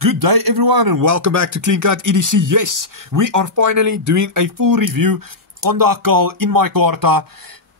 Good day everyone and welcome back to Clean Cut EDC. Yes, we are finally doing a full review on the HAKARL in Micarta.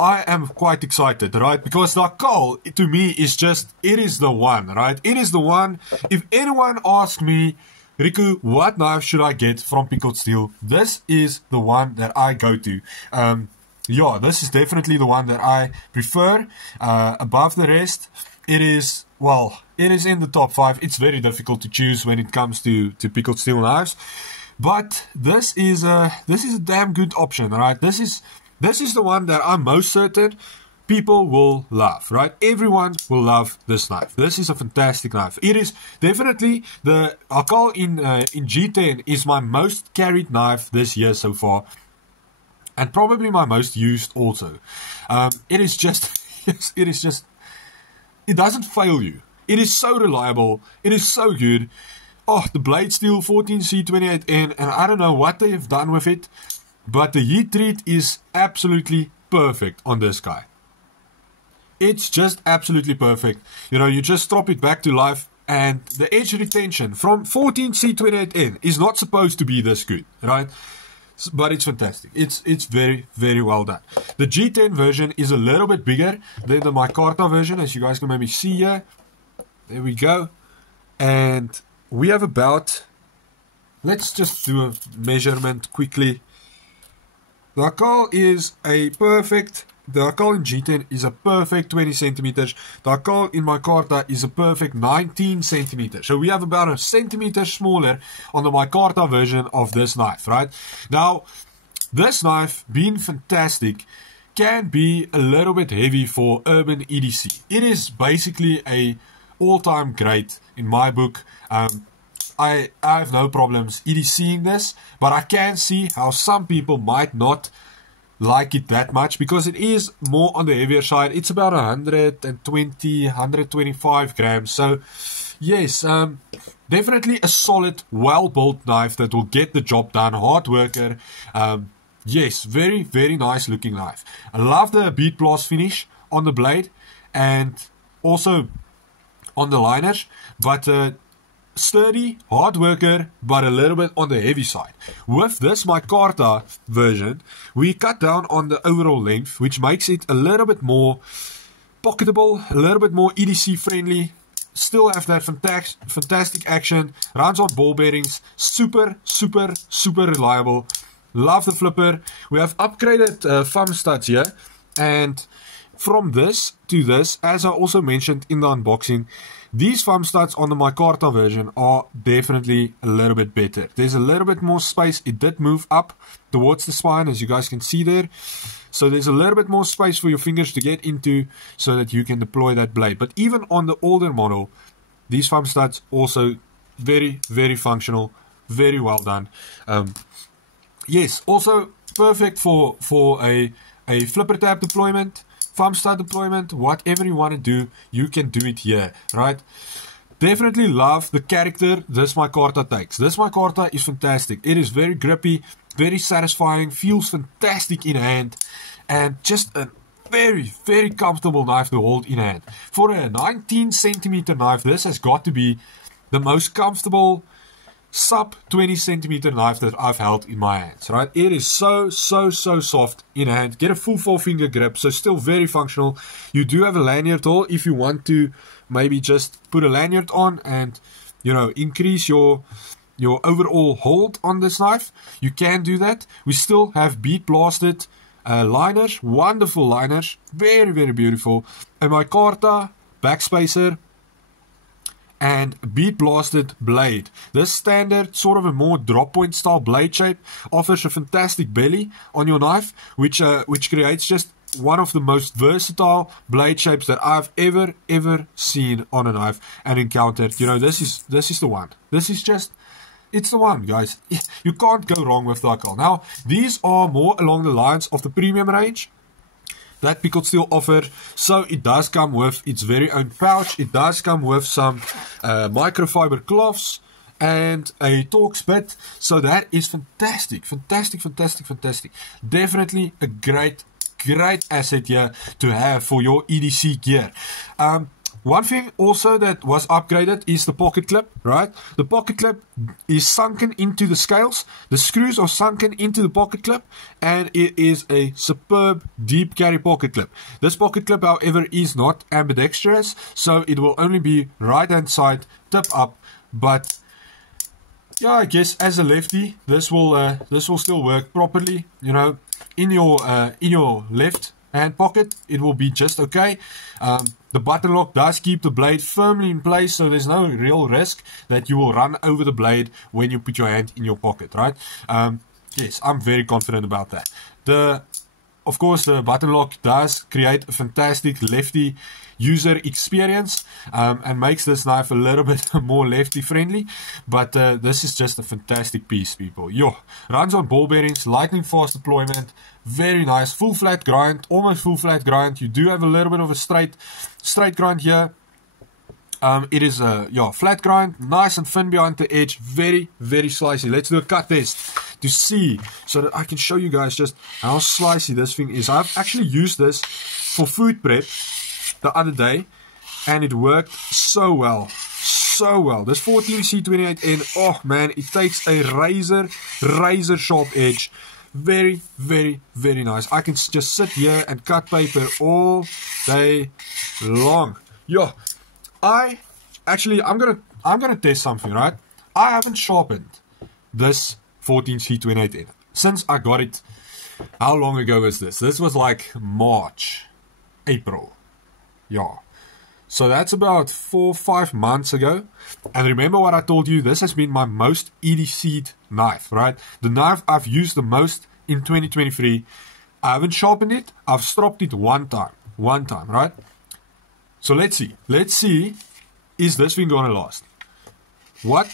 I am quite excited, right? Because the HAKARL to me is just, it is the one, right? It is the one. If anyone asks me, Riku, what knife should I get from Pickled Steel? This is the one that I go to. Yeah, this is definitely the one that I prefer above the rest. It is, well, it is in the top 5. It's very difficult to choose when it comes to Pickled Steel knives, but this is a damn good option, right? This is the one that I'm most certain people will love, right? Everyone will love this knife. This is a fantastic knife. It is definitely the HAKARL in G10 is my most carried knife this year so far, and probably my most used also. It is just, it doesn't fail you. It is so reliable. It is so good. Oh, the blade steel 14C28N, and I don't know what they have done with it, but the heat treat is absolutely perfect on this guy. It's just absolutely perfect. You know, you just drop it back to life, and the edge retention from 14C28N is not supposed to be this good, right? But it's fantastic. It's very, very well done. The G10 version is a little bit bigger than the Micarta version, as you guys can maybe see here. There we go. And we have about, let's just do a measurement quickly. The HAKARL is a perfect, the HAKARL in G10 is a perfect 20 centimeters. The HAKARL in Micarta is a perfect 19 centimeters. So we have about a centimeter smaller on the Micarta version of this knife, right? Now, this knife, being fantastic, can be a little bit heavy for urban EDC. It is basically a all-time great in my book. I have no problems EDCing this, but I can see how some people might not like it that much because it is more on the heavier side. It's about 120, 125 grams. So yes, definitely a solid, well-built knife that will get the job done. Hard worker. Yes, very, very nice looking knife. I love the beadblast finish on the blade and also on the liners, but sturdy, hard worker, but a little bit on the heavy side. With this Micarta version, we cut down on the overall length, which makes it a little bit more pocketable, a little bit more EDC friendly. Still have that fantastic action, runs on ball bearings, super reliable. Love the flipper. We have upgraded thumb studs here, and from this to this, as I also mentioned in the unboxing, these thumb studs on the Micarta version are definitely a little bit better. There's a little bit more space. It did move up towards the spine, as you guys can see there. So there's a little bit more space for your fingers to get into so that you can deploy that blade. But even on the older model, these thumb studs also very, very functional, very well done. Yes, also perfect for a flipper tab deployment, thumb stud deployment, whatever you want to do, you can do it here, right? Definitely love the character this Micarta takes. This Micarta is fantastic. It is very grippy, very satisfying, feels fantastic in hand, and just a very, very comfortable knife to hold in hand. For a 19 centimeter knife, this has got to be the most comfortable sub 20 centimeter knife that I've held in my hands, right? It is so soft in hand. Get a full 4-finger grip, so still very functional. You do have a lanyard hole if you want to maybe just put a lanyard on and, you know, increase your overall hold on this knife. You can do that. We still have bead blasted liners, wonderful liners, very, very beautiful. A Micarta backspacer and bead blasted blade. This standard, sort of a more drop point style blade shape, offers a fantastic belly on your knife, which creates just one of the most versatile blade shapes that I've ever seen on a knife and encountered. You know, this is the one. This is just, it's the one, guys. You can't go wrong with the HAKARL. Now, these are more along the lines of the premium range that Pickled Steel offer. So it does come with its very own pouch. It does come with some microfiber cloths and a Torx bit. So that is fantastic. Definitely a great asset here to have for your EDC gear. One thing also that was upgraded is the pocket clip, right? The pocket clip is sunken into the scales. The screws are sunken into the pocket clip, and it is a superb deep carry pocket clip. This pocket clip, however, is not ambidextrous, so it will only be right hand side tip up. But yeah, I guess as a lefty, this will still work properly. You know, in your left hand pocket, it will be just okay. The button lock does keep the blade firmly in place, so there's no real risk that you will run over the blade when you put your hand in your pocket, right? Yes, I'm very confident about that. Of course, the button lock does create a fantastic lefty user experience and makes this knife a little bit more lefty friendly, but this is just a fantastic piece, people. Yo, runs on ball bearings, lightning fast deployment, very nice, full flat grind, almost full flat grind. You do have a little bit of a straight grind here. It is a flat grind, nice and thin behind the edge, very slicey. Let's do a cut test to see, so that I can show you guys just how slicey this thing is. I've actually used this for food prep the other day, and it worked so well. This 14C28N, oh man, it takes a razor sharp edge. Very nice. I can just sit here and cut paper all day long. Yo, I'm gonna test something, right? I haven't sharpened this 14C28N since I got it. How long ago was this? This was like March, April. Yeah, so that's about 4 or 5 months ago. And remember what I told you, this has been my most EDC'd knife, right? The knife I've used the most in 2023. I haven't sharpened it. I've stropped it one time, right? So let's see, is this thing gonna last? What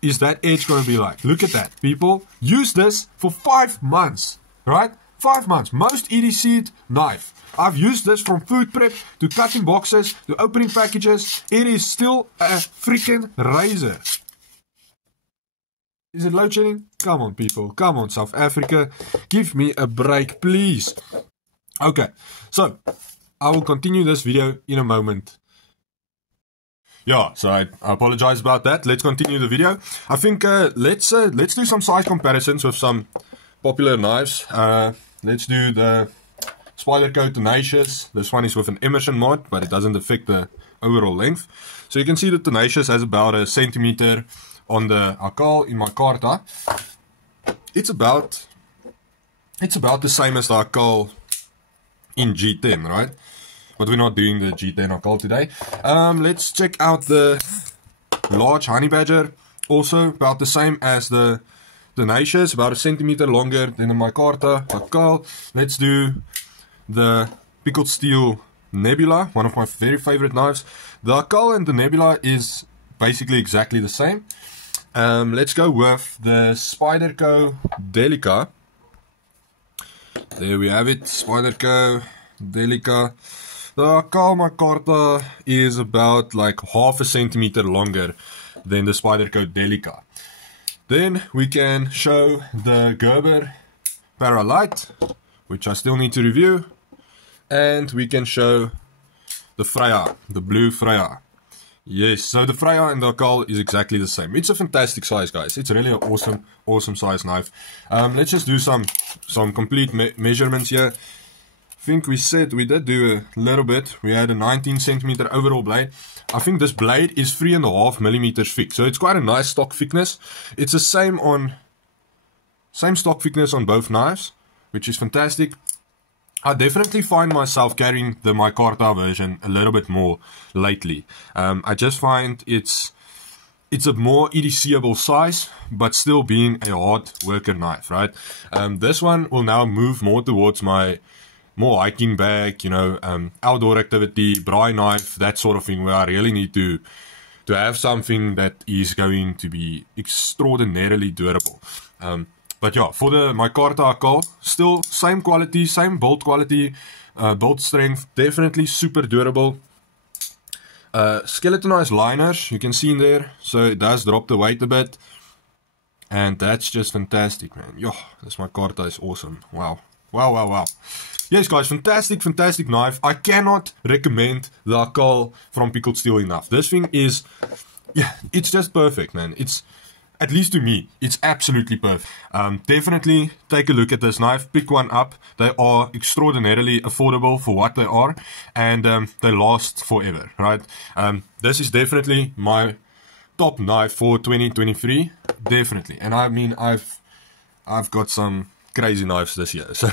is that edge gonna be like? Look at that, people. Use this for 5 months, right? 5 months, most EDC'd knife. I've used this from food prep to cutting boxes to opening packages. It is still a freaking razor. Is it load shedding? Come on, people. Come on, South Africa. Give me a break, please. Okay, so I will continue this video in a moment. Yeah, so I apologize about that. Let's continue the video. I think let's do some size comparisons with some popular knives. Let's do the Spyderco Tenacious. This one is with an Emerson mod, but it doesn't affect the overall length. So you can see the Tenacious has about a centimeter on the HAKARL in Micarta. It's about the same as the HAKARL in G10, right? But we're not doing the G10 HAKARL today. Let's check out the large Honey Badger. Also about the same as the Tenacious, about a centimeter longer than the Micarta HAKARL. Let's do the Pickled Steel Nebula, one of my very favorite knives. The HAKARL and the Nebula is basically exactly the same. Let's go with the Spyderco Delica. There we have it, Spyderco Delica. The HAKARL Micarta is about like half a centimeter longer than the Spyderco Delica. Then we can show the Gerber Paralight, which I still need to review. And we can show the Freya, the blue Freya. Yes, so the Freya and the HAKARL is exactly the same. It's a fantastic size, guys. It's really an awesome size knife. Let's just do some complete measurements here. I think we did do a little bit. We had a 19 centimeter overall blade. I think this blade is 3.5 millimeters thick, so it's quite a nice stock thickness. It's the same stock thickness on both knives, which is fantastic. I definitely find myself carrying the Micarta version a little bit more lately. I just find it's a more EDCable size, but still being a hard worker knife, right? This one will now move more towards my more hiking bag, you know, outdoor activity, braai knife, that sort of thing, where I really need to have something that is going to be extraordinarily durable. But yeah, for the Micarta HAKARL, still same quality, same bolt quality, bolt strength, definitely super durable. Skeletonized liners, you can see in there, so it does drop the weight a bit. And that's just fantastic, man. Yo, this Micarta is awesome. Wow. yes, guys, fantastic, fantastic knife. I cannot recommend the HAKARL from Pickled Steel enough. This thing is, yeah, it's just perfect, man. It's, at least to me, it's absolutely perfect. Definitely take a look at this knife. Pick one up. They are extraordinarily affordable for what they are, and they last forever, right? This is definitely my top knife for 2023, definitely. And I mean, I've got some crazy knives this year, so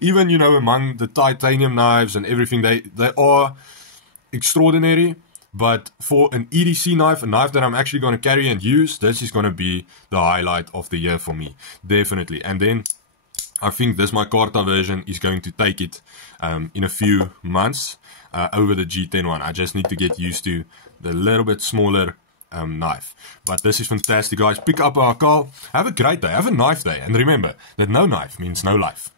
even, you know, among the titanium knives and everything, they are extraordinary. But for an EDC knife, a knife that I'm actually going to carry and use, this is going to be the highlight of the year for me, definitely. And then I think this Micarta version is going to take it in a few months over the G10 one. I just need to get used to the little bit smaller knife. But this is fantastic, guys. Pick up a HAKARL. Have a great day. Have a knife day. And remember that no knife means no life.